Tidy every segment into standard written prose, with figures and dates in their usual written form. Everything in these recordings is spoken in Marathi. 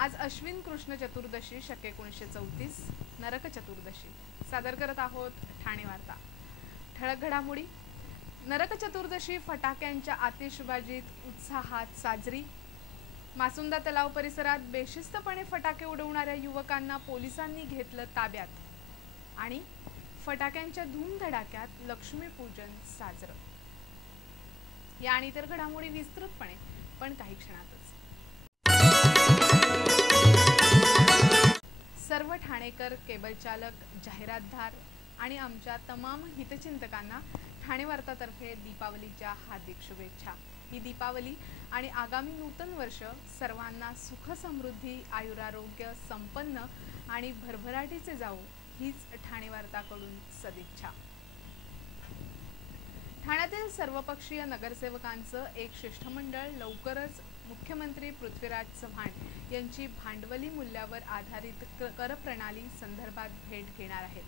आज अश्विन कृष्ण चतुर्दशी शके 1934 नरक चतुर्दशी सादर करत आहोत ठाणे वार्ता। ठळक घडामोडी। नरक चतुर्दशी फटाक्यांच्या आतिषबाजीत उत्साहात साजरी। मासुंदा तलाव परिसरात बेशिस्तपणे फटाके उडवणाऱ्या युवकांना पोलिसांनी घेतलं ताब्यात आणि फटाक्यांच्या धूमधडाक्यात लक्ष्मीपूजन साजरं। या आणि इतर घडामोडी विस्तृतपणे पण काही क्षणातच। सर्व ठाणेकर, केबल चालक, जाहिरातदार आणि आमच्या तमाम हितचिंतकांना ठाणे वार्तातर्फे दीपावलीच्या हार्दिक शुभेच्छा। ही दीपावली आणि आगामी नूतन वर्ष सर्वांना सुख समृद्धी, आयुरारोग्य, संपन्न आणि भरभराटीचे जावो हीच ठाणे वार्ताकडून सदिच्छा। ठाण्यातील सर्वपक्षीय नगरसेवकांचं एक शिष्टमंडळ लवकरच मुख्यमंत्री पृथ्वीराज चव्हाण यांची भांडवली मूल्यावर आधारित कर प्रणाली संदर्भात भेट घेणार आहे।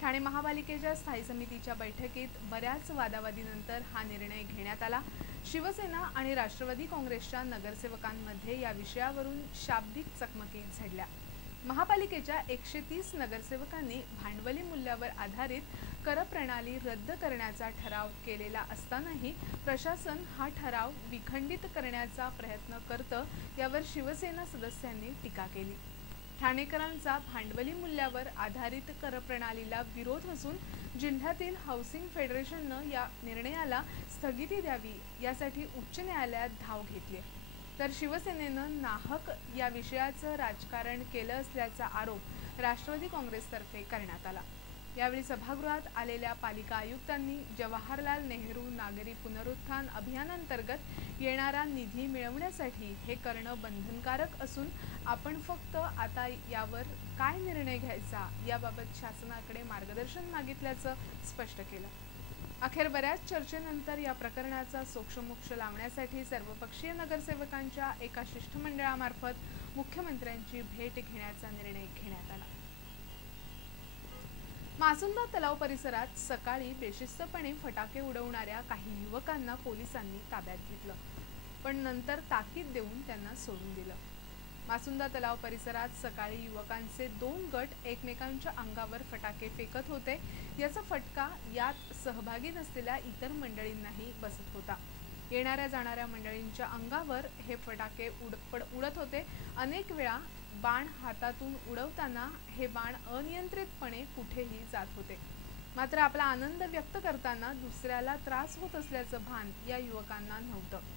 ठाणे महापालिकेच्या स्थायी समितीच्या बैठकीत बऱ्याच वादावादीनंतर हा निर्णय घेण्यात आला। शिवसेना आणि राष्ट्रवादी काँग्रेसच्या नगरसेवकांमध्ये या विषयावरून शाब्दिक चकमकी झडल्या। महापालिकेच्या 130 नगरसेवकांनी भांडवली मूल्यावर आधारित कर प्रणाली रद्द करण्याचा ठराव केलेला असतानाही प्रशासन हा ठराव विखंडित करण्याचा प्रयत्न करतं, यावर शिवसेना सदस्यांनी टीका केली। ठाणेकरांचा भांडवली मूल्यावर आधारित कर प्रणालीला विरोध असून जिल्ह्यातील हाऊसिंग फेडरेशननं या निर्णयाला स्थगिती द्यावी यासाठी उच्च न्यायालयात धाव घेतली, तर शिवसेनेनं नाहक या विषयाचं राजकारण केलं असल्याचा आरोप राष्ट्रवादी काँग्रेसतर्फे करण्यात आला। यावेळी सभागृहात आलेल्या पालिका आयुक्तांनी जवाहरलाल नेहरू नागरी पुनरुत्थान अभियानांतर्गत येणारा निधी मिळवण्यासाठी हे करणं बंधनकारक असून आपण फक्त आता यावर काय निर्णय घ्यायचा याबाबत शासनाकडे मार्गदर्शन मागितल्याचं स्पष्ट केलं। अखेर बऱ्याच चर्चेनंतर या प्रकरणाचा सोक्षमोक्ष लावण्यासाठी सर्वपक्षीय नगरसेवकांच्या एका शिष्टमंडळामार्फत मुख्यमंत्र्यांची भेट घेण्याचा निर्णय घेण्यात आला। मासुंदा तलाव परिसरात सकाळी बेशिस्तपणे फटाके उडवणाऱ्या काही युवकांना पोलिसांनी ताब्यात घेतलं, पण नंतर ताकीद देऊन त्यांना सोडून दिलं। मासुंदा तलाव परिसरात सकाळी युवकांचे 2 गट एकमेकांच्या अंगावर फटाके फेकत होते, याचा फटका यात सहभागी नसलेल्या इतर मंडळींनाही बसत होता। येणाऱ्या जाणाऱ्या मंडळींच्या अंगावर हे फटाके उडत होते। अनेक वेळा बाण हातातून उडवताना हे बाण अनियंत्रितपणे कुठेही जात होते, मात्र आपला आनंद व्यक्त करताना दुसऱ्याला त्रास होत असल्याचं भान या युवकांना नव्हतं।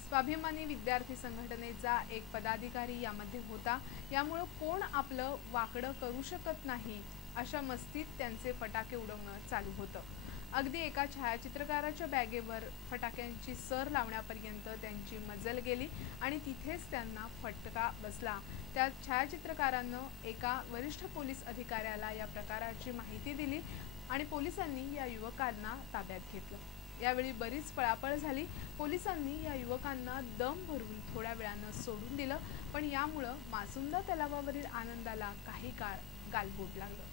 स्वाभिमानी विद्यार्थी संघटनेचा एक पदाधिकारी यामध्ये होता, यामुळे कोण आपलं वाकडं करू शकत नाही अशा मस्तीत त्यांचे फटाके उडवणं चालू होतं। अगदी एका छायाचित्रकाराच्या बॅगेवर फटाक्यांची सर लावण्यापर्यंत त्यांची मजल गेली आणि तिथेच त्यांना फटका बसला। त्या छायाचित्रकारानं एका वरिष्ठ पोलीस अधिकाऱ्याला या प्रकाराची माहिती दिली आणि पोलिसांनी या युवकांना ताब्यात घेतलं। यावेळी बरीच पळापळ झाली। पोलिसांनी या युवकांना दम भरून थोड्या वेळानं सोडून दिलं, पण यामुळे मासुंदा तलावावरील आनंदाला काही काळ गालबोट लागलं।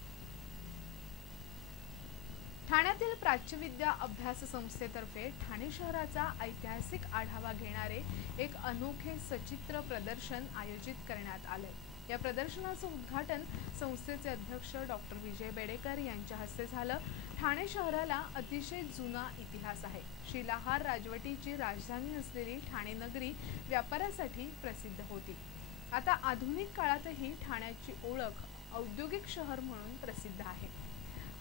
ठाण्यातील प्राच्यविद्या अभ्यास संस्थेतर्फे ठाणे शहराचा ऐतिहासिक आढावा घेणारे एक अनोखे सचित्र प्रदर्शन आयोजित करण्यात आले। या प्रदर्शनाचं उद्घाटन संस्थेचे अध्यक्ष डॉक्टर विजय बेडेकर यांच्या हस्ते झालं। ठाणे शहराला अतिशय जुना इतिहास आहे। शिलाहार राजवटीची राजधानी असलेली ठाणे नगरी व्यापारासाठी प्रसिद्ध होती। आता आधुनिक काळातही ठाण्याची ओळख औद्योगिक शहर म्हणून प्रसिद्ध आहे।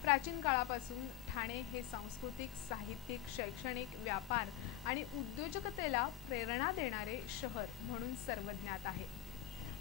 प्राचीन काळापासून ठाणे हे सांस्कृतिक, साहित्यिक, शैक्षणिक, व्यापार आणि उद्योजकतेला प्रेरणा देणारे शहर म्हणून सर्वज्ञात आहे।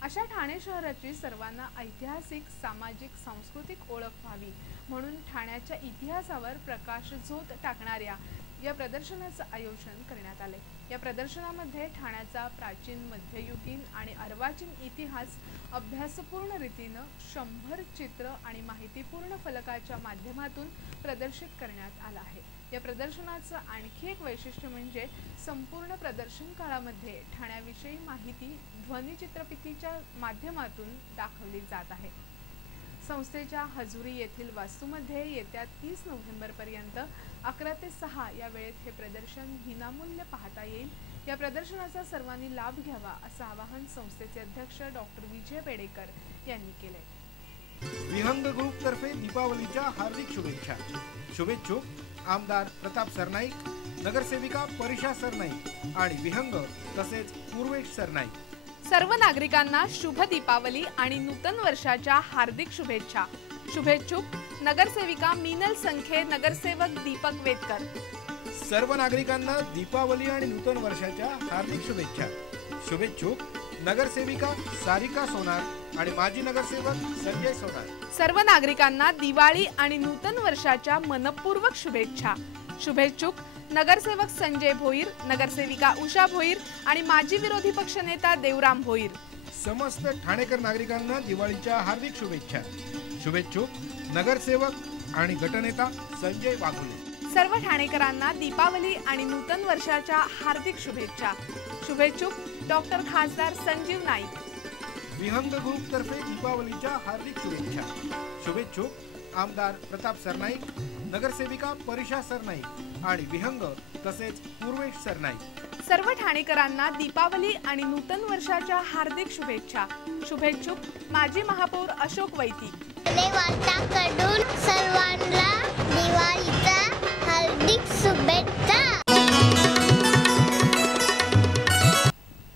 अशा ठाणे शहराची सर्वांना ऐतिहासिक, सामाजिक, सांस्कृतिक ओळख व्हावी म्हणून ठाण्याच्या इतिहासावर प्रकाशझोत टाकणाऱ्या या प्रदर्शनाचं आयोजन करण्यात आले। या प्रदर्शनामध्ये ठाण्याचा प्राचीन, मध्ययुगीन आणि अर्वाचीन इतिहास अभ्यासपूर्ण रीतीनं 100 चित्र आणि माहितीपूर्ण फलकाच्या माध्यमातून प्रदर्शित करण्यात आला आहे। या प्रदर्शनाचं आणखी एक वैशिष्ट्य म्हणजे संपूर्ण प्रदर्शन काळामध्ये ठाण्याविषयी माहिती ध्वनिचित्रफितीच्या माध्यमातून दाखवली जात आहे। संस्थेच्या हजुरी येथील वास्तूमध्ये येत्या 30 नोव्हेंबरपर्यंत 11 ते 6 या वेळेत हे प्रदर्शन विनामूल्य पाहता येईल। या प्रदर्शनाचा सर्वांनी लाभ घ्यावा असं आवाहन संस्थेचे अध्यक्ष डॉक्टर विजय बेडेकर यांनी केले। विहंग ग्रुप तर्फे दीपावलीच्या हार्दिक शुभेच्छा। शुभेच्छुक आमदार प्रताप सरनाईक, नगरसेविका परिशा सरनाईक आणि विहंग तसेच पूर्वेश सरनाईक। सर्व नागरिकांना शुभ दीपावली आणि नूतन वर्षाच्या हार्दिक शुभेच्छा। शुभेच्छुक नगरसेविका मीनल संखे, नगरसेवक दीपक वेदकर। सर्व नागरिकांना दीपावली आणि नूतन वर्षाच्या हार्दिक शुभेच्छा। शुभेच्छुक नगरसेविका सारिका सोनार आणि माजी नगरसेवक संजय सोनार। सर्व नागरिकांना दिवाळी आणि नूतन वर्षाच्या मनपूर्वक शुभेच्छा। शुभेच्छुक नगरसेवक संजय भोईर, नगरसेविका उषा भोईर आणि माजी विरोधी पक्षनेता देवराम भोईर। समस्त ठाणेकर नागरिकांना दिवाळीच्या हार्दिक शुभेच्छा। शुभेच्छुक नगरसेवक आणि गटनेता संजय वाघुले। सर्व ठाणेकरांना दीपावली आणि नूतन वर्षाच्या हार्दिक शुभेच्छा। शुभेच्छुक डॉक्टर खासदार संजीव नाईक। विहंग ग्रुप तर्फे दीपावलीच्या हार्दिक शुभेच्छा। शुभेच्छुक आमदार प्रताप सरनाईक, नगरसेविका परिशा सरनाईक आणि विहंग तसेच पूर्वेश सरनाईक। सर्व ठाणेकरांना दीपावली आणि नूतन वर्षाच्या हार्दिक शुभेच्छा। शुभेच्छुक माजी महापौर अशोक वैती। वार्ताकडून सर्वांना दिवाळीच्या हार्दिक शुभेच्छा।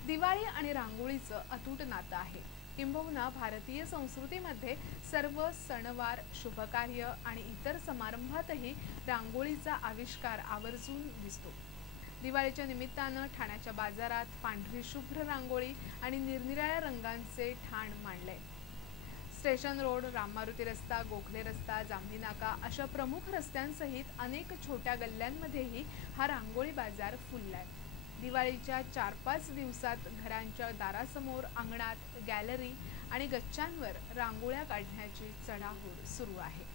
दिवाळी आणि रांगोळीचं अतूट नातं आहे। किंबहुना भारतीय संस्कृतीमध्ये सर्व सणवार, शुभकार्य आणि इतर समारंभातही रांगोळीचा आविष्कार आवर्जून दिसतो। दिवाळीच्या निमित्तानं ठाण्याच्या बाजारात पांढरी शुभ्र रांगोळी आणि निरनिराळ्या रंगांचे ठाण मांडले। स्टेशन रोड, राम मारुती रस्ता, गोखले रस्ता, जांभी नाका अशा प्रमुख रस्त्यांसहित अनेक छोट्या गल्ल्यांमध्येही हा रांगोळी बाजार फुललाय। दिवाळीच्या 4-5 दिवसात घरांच्या दारासमोर, अंगणात, गॅलरी आणि गच्च्यांवर रांगोळ्या काढण्याची चढाओढ सुरू आहे।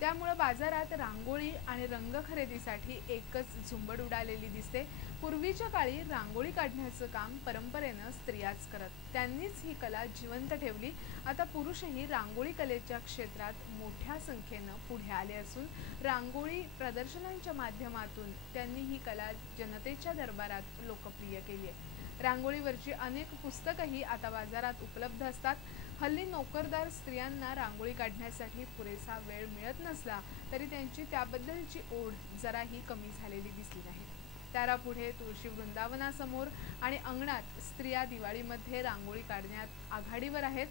त्यामुळे बाजारात रांगोळी आणि रंग खरेदीसाठी एकच झुंबड उडालेली दिसते। पूर्वीच्या काळी रांगोळी काढण्याचं काम परंपरेनं स्त्रियाच करत, त्यांनीच ही कला जिवंत ठेवली। आता पुरुषही रांगोळी कलेच्या क्षेत्रात मोठ्या संख्येनं पुढे आले असून रांगोळी प्रदर्शनांच्या माध्यमातून त्यांनी ही कला जनतेच्या दरबारात लोकप्रिय केली आहे। रांगोळीवरची अनेक पुस्तकंही आता बाजारात उपलब्ध असतात। हल्ली नोकरदार स्त्रियांना रांगोळी काढण्यासाठी पुरेसा वेळ मिळत नसला तरी त्यांची त्याबद्दलची ओढ जराही कमी झालेली दिसली नाही। दारापुढे, तुळशी वृंदावनासमोर आणि अंगणात स्त्रिया दिवाळीमध्ये रांगोळी काढण्यात आघाडीवर आहेत।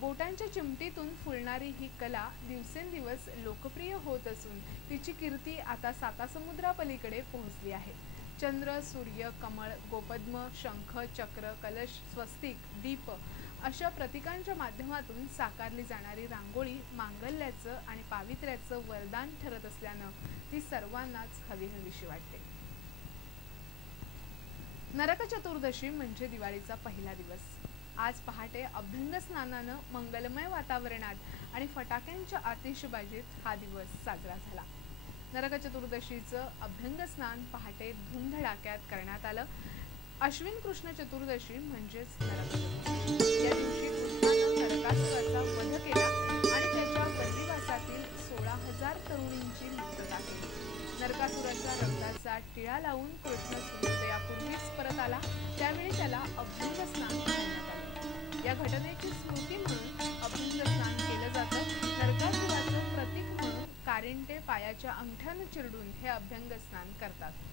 बोटांच्या चिमटीतून फुलणारी ही कला दिवसेंदिवस लोकप्रिय होत असून तिची कीर्ती आता सातासमुद्रापलीकडे पोहोचली आहे। चंद्र, सूर्य, कमळ, गोपद्म, शंख, चक्र, कलश, स्वस्तिक, दीप अशा प्रतीकांच्या माध्यमातून साकारली जाणारी रांगोळी मांगल्याचं आणि पावित्र्याचं वरदान ठरत असल्यानं ती सर्वांनाच हवीहवीशी वाटते। नरक चतुर्दशी म्हणजे दिवाळीचा पहिला दिवस। आज पहाटे अभ्यंग स्नानानं मंगलमय वातावरणात आणि फटाक्यांच्या आतिषबाजीत हा दिवस साजरा झाला। नरक चतुर्दशीचं अभ्यंग स्नान पहाटे धुमधडाक्यात करण्यात आलं। अश्विन कृष्ण चतुर्दशी म्हणजेच नरक चतुर्दशी। या दिवशी कृष्णानं नरकासुराचा वध केला आणि त्याच्या वल्लीवासातील 16,000 तरुणींची मुक्तता केली। नरकासुराच्या रक्ताचा टिळा लावून कृष्ण सूर्योदयापूर्वीच परत आला, त्यावेळी त्याला अभ्यंग स्नान करण्यात आलं। या घटनेची स्मृती म्हणून अभ्यंग स्नान केलं जातं। नरकासुराचं प्रतीक म्हणून कारिंटे पायाच्या अंगठ्यानं चिरडून हे अभ्यंग स्नान करतात।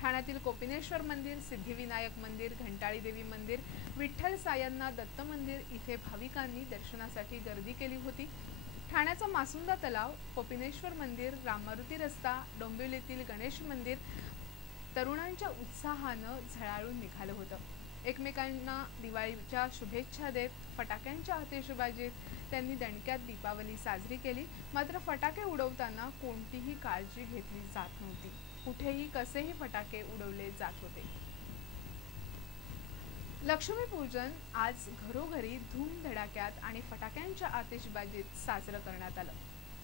ठाण्यातील कोपिनेश्वर मंदिर, सिद्धिविनायक मंदिर, घंटाळी देवी मंदिर, विठ्ठल सायन्नाथ दत्त मंदिर इथे भाविकांनी दर्शनासाठी गर्दी केली होती। ठाण्याचा मासुंदा तलाव, कोपिनेश्वर मंदिर, राम मारुती रस्ता, डोंबिवलीतील गणेश मंदिर तरुणांच्या उत्साहानं झळाळून निघालं होतं। एकमेकांना दिवाळीच्या शुभेच्छा देत फटाक्यांच्या आतिषबाजीत त्यांनी दणक्यात दीपावली साजरी केली। मात्र फटाके उडवताना कोणतीही काळजी घेतली जात नव्हती। कुठेही कसेही फटाके उडवले जात होते। लक्ष्मीपूजन आज घरोघरी धूमधडाक्यात आणि फटाक्यांच्या आतिषबाजीत साजरं करण्यात आलं।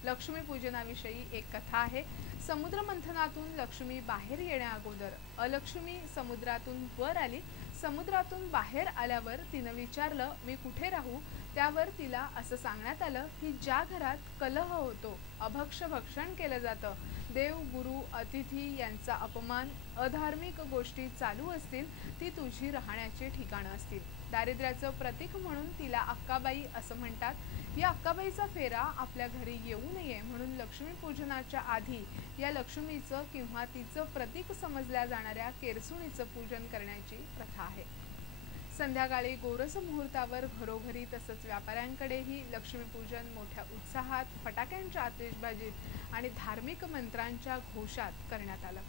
लक्ष्मीपूजनाविषयी एक कथा आहे। समुद्र मंथनातून लक्ष्मी बाहेर येण्याअगोदर अलक्ष्मी समुद्रातून वर आली। समुद्रातून बाहेर आल्यावर तिनं विचारलं, मी कुठे राहू? त्यावर तिला असं सांगण्यात आलं की ज्या घरात कलह होतो, अभक्ष्य भक्षण केलं जातं, देव, गुरु, अतिथी यांचा अपमान, अधार्मिक गोष्टी चालू असतील ती तुझी राहण्याची ठिकाणं असतील. दारिद्र्याचं प्रतीक म्हणून तिला अक्काबाई असं म्हणतात. या अक्काबाईचा फेरा आपल्या घरी येऊ नये म्हणून लक्ष्मीपूजनाच्या आधी या लक्ष्मीचं किंवा तिचं प्रतीक समजल्या जाणाऱ्या केरसुणीचं पूजन करण्याची प्रथा आहे. संध्याकाळी गोरस मुहूर्तावर घरोघरी तसंच व्यापाऱ्यांकडेही लक्ष्मीपूजन मोठ्या उत्साहात, फटाक्यांच्या आतिषबाजीत आणि धार्मिक मंत्रांच्या घोषात करण्यात आलं.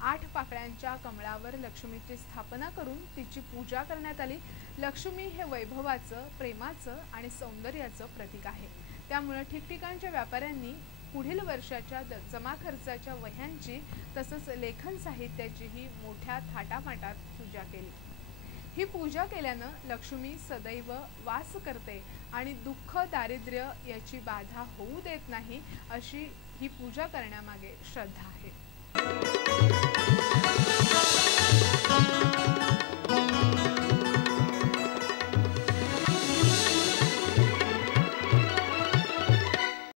8 पाकळ्यांच्या कमळावर लक्ष्मीची स्थापना करून तिची पूजा करण्यात आली. लक्ष्मी हे वैभवाचं, प्रेमाचं आणि सौंदर्याचं प्रतीक आहे. त्यामुळे ठिकठिकाणच्या व्यापाऱ्यांनी पुढील वर्षाच्या जमा खर्चाच्या वह्यांची तसंच लेखन साहित्याचीही मोठ्या थाटामाटात पूजा केली. ही पूजा केल्यानं लक्ष्मी सदैव वास करते आणि दुःख, दारिद्र्य याची बाधा होऊ देत नाही, अशी ही पूजा करण्यामागे श्रद्धा आहे.